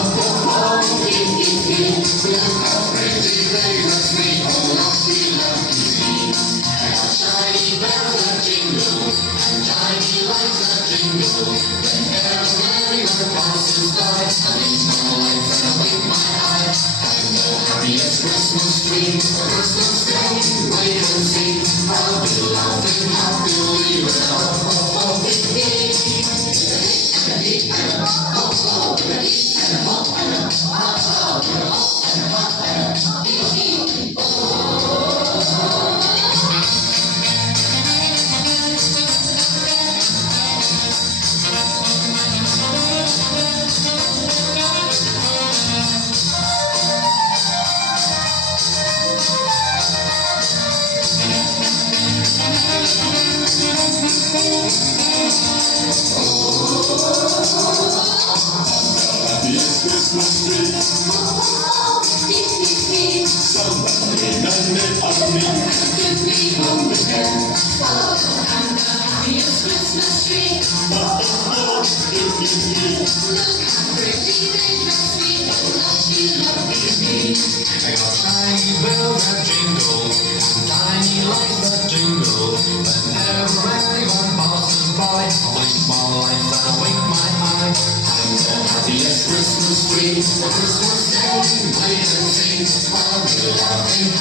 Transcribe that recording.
Look how crazy they dress me. Oh, lucky, lucky me. I got shiny bells that jingle, and tiny lights that jingle. Whenever anyone passes by, I blink my lights and I wink my eye. I'm the happiest Christmas tree, a Christmas day. Wait and see. I'll be laughing happily when happiest Christmas tree. Somebody done it on me. Give me home again. Oh, I'm the happiest Christmas tree. Oh, oh, oh, Look how pretty they dress me. Oh, lucky, lucky me. I got shiny bells that jingle, and tiny lights that jingle. Whenever anyone passes by, I blink my lights and I wink my eye. I'm the happiest Christmas tree, a Christmas day. Wait and see. I'll be laughing